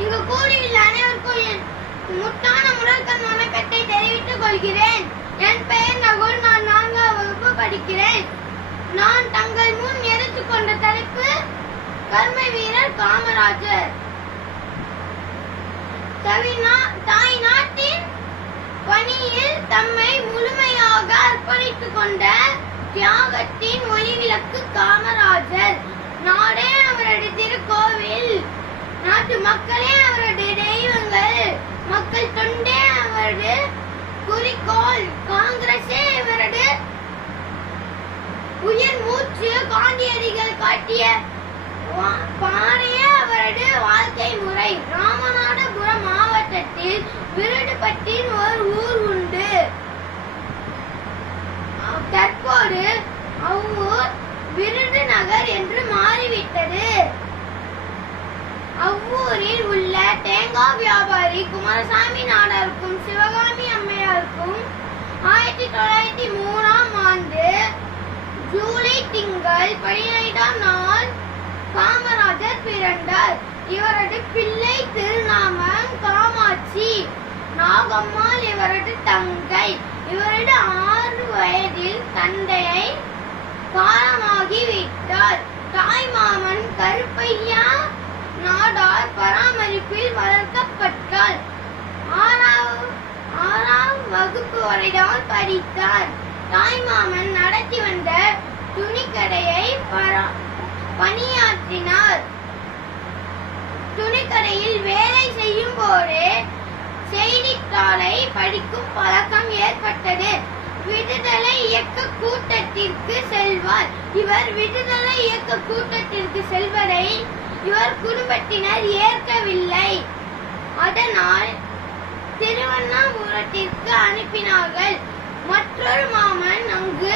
இங்கு கூடியுள்ள அனைவருக்கும் என் முத்தான முதற்கண் வணக்கத்தை தெரிவித்துக் கொள்கிறேன். என் பெயர் நகுல். நான் 4ஆம் வகுப்பு படிக்கிறேன். நான் தங்கள் முன் எடுத்துக்கொண்ட தலைப்பு கர்ம வீரர் காமராஜர். தாய் நாட்டின் பணியில் தம்மை முழுமையாக அர்ப்பணித்துக் கொண்ட தியாகத்தின் ஒளிவிளக்கு காமராஜர். நாடே அவரது திருக்கோவில், நாட்டு மக்களே அவரது தெய்வங்கள், மக்கள் தொண்டே அவரது குறிக்கோள், காங்கிரஸே இவரது உயிர் மூச்சு, காந்தியடிகள் காட்டிய பானையே அவரது வாழ்க்கை முறை. ராமநாதபுரம் மாவட்டத்தில் விருதுபட்டில் ஒரு ஊர் உண்டு. தற்போது அவ்வூர் விருதுநகர் என்று மாறிவிட்டது. அவ்வூரில் உள்ள தேங்காய் வியாபாரி குமாரசாமி நாடாருக்கும் சிவகாமி அம்மையாருக்கும் 1903ஆம் ஆண்டு ஜூலை திங்கள் 15ஆம் நாள் காமராஜர் பிறந்தார். இவரது பிள்ளை திருநாமம் காமாட்சி. நாகம்மாள் இவரது தங்கை. இவரது 6 வயதில் தந்தையை காலமாகிவிட்டார். தாய் மாமன் கருப்பையா நாடார் பராமரிப்பில் வளர்க்கப்பட்டார். 6ஆம் வகுப்பு வரைதான் படித்தார். தாய்மாமன் நடத்தி வந்த துணிக்கடையை பணியாற்றினார். துணிக்கடையில் வேலை செய்யும் போது செய்தித்தாளை படிக்கும் பழக்கம் ஏற்பட்டது. விடுதலை இயக்க கூட்டத்திற்கு செல்வார். இவர் விடுதலை இயக்க கூட்டத்திற்கு செல்வதை இவர் குடும்பத்தினர் ஏற்கவில்லை. அதனால் திருவண்ணாமூரத்திற்கு அனுப்பினார்கள். மற்றொரு மாமன் அங்கு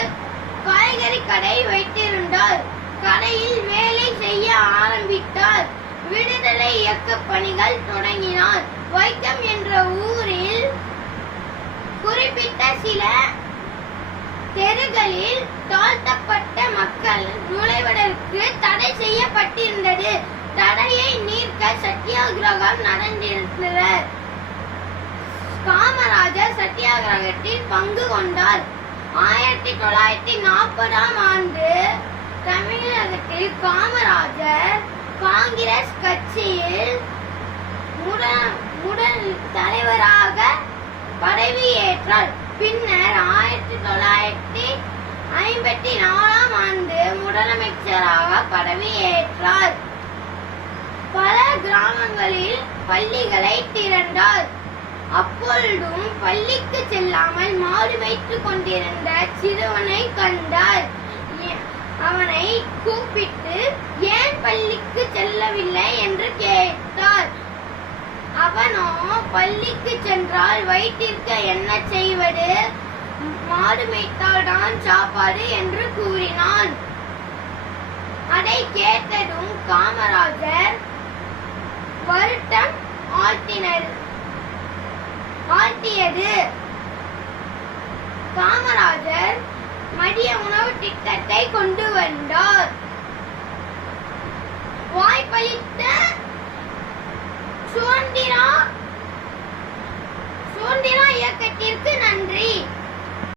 காய்கறி கடை வைத்திருந்தார். கடையில் வேலை செய்ய ஆரம்பித்தார். விடுதலை இயக்க பணிகள் தொடங்கினார். வைக்கம் என்ற ஊரில் குறிப்பிட்ட சில தெருகளில் தாழ்த்தப்பட்ட மக்கள் நுழைவதற்கு தடை செய்யப்பட்டிருந்தது. தடையை நீக்க சத்தியாகிரகம் நடந்திருந்தனர். காமராஜர் சத்தியாகிரகத்தில் பங்கு கொண்டார். 1940ஆம் ஆண்டு தமிழகத்தில் காமராஜர் காங்கிரஸ் கட்சியில் முதல் தலைவராக பதவியேற்றார். பின்னர் 1954ஆம் ஆண்டு முதலமைச்சராக பதவியேற்றார். பல கிராமங்களில் பள்ளிகளை திறந்தார். அப்பொழுதும் பள்ளிக்கு செல்லாமல் மாடு வைத்துக் கொண்டிருந்த சிறுவனை கண்டார். அவனை கூப்பிட்டு ஏன் பள்ளிக்கு செல்லவில்லை என்று கேட்டார். அவனோ பள்ளிக்கு சென்றால் வயிற்றிற்கு என்ன செய்வது, மாடு மேய்த்தால் தான் சாப்பாடு என்று கூறினான். அதை கேட்டதும் காமராஜர் வருத்தம் ஆழ்த்தியது. காமராஜர் மதிய உணவு திட்டத்தை கொண்டு வந்தார். வாய்ப்பளித்த சுதந்திர இயக்கத்திற்கு நன்றி.